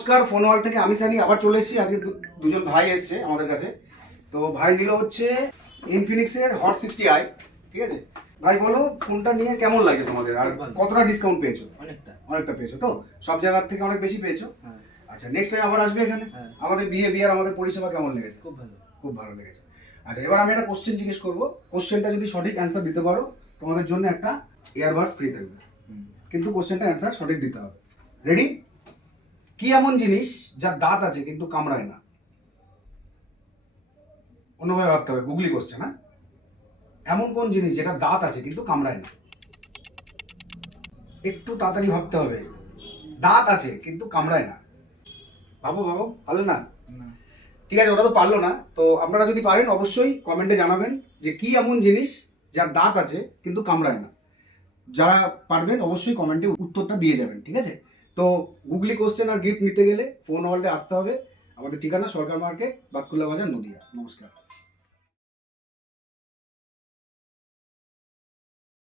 নমস্কার, ফোন ওয়াল থেকে আমি সানি আবার চলে এসেছি। আজকে দুজন ভাই এসছে আমাদের কাছে। তো ভাই নিল হচ্ছে ইনফিনিক্সের হট 60i। ঠিক আছে ভাই, বলো ফোনটা নিয়ে কেমন লাগে তোমাদের, আর কতটা ডিসকাউন্ট পেয়েছো? অনেকটা পেয়েছো তো, সব জায়গার থেকে অনেক বেশি পেয়েছো। আচ্ছা, নেক্সট টাইম আবার আসবে এখানে। আমাদের বিহেভিয়ার, আমাদের পরিষেবা কেমন লেগেছে? খুব ভালো লেগেছে। আচ্ছা, এবার আমি একটা কোশ্চেন জিজ্ঞেস করবো। কোশ্চেনটা যদি সঠিক অ্যান্সার দিতে পারো তোমাদের জন্য একটা ইয়ারবাডস ফ্রি থাকবে, কিন্তু কোশ্চেনটা অ্যান্সার সঠিক দিতে হবে। রেডি? কি এমন জিনিস যার দাঁত আছে কিন্তু কামড়ায় না? অন্যভাবে ভাবতে হবে, গুগলি কোশ্চেন। হ্যাঁ, এমন কোন জিনিস যেটা দাঁত আছে কিন্তু কামড়ায় না? একটু তাড়াতাড়ি ভাবতে হবে। দাঁত আছে কিন্তু কামড়ায় না। ভাবো ভাবো, পারলে না? ঠিক আছে, ওটা তো পারলো না। তো আপনারা যদি পারেন অবশ্যই কমেন্টে জানাবেন যে কি এমন জিনিস যার দাঁত আছে কিন্তু কামড়ায় না। যারা পারবেন অবশ্যই কমেন্টে উত্তরটা দিয়ে যাবেন, ঠিক আছে? তো গুগলি কোশ্চেন আর গিফট নিতে গেলে ফোন ওয়ার্ল্ডে আসতে হবে। আমাদের ঠিকানা সরকার মার্কেট, বাতকুল্লা বাজার, নদিয়া। নমস্কার।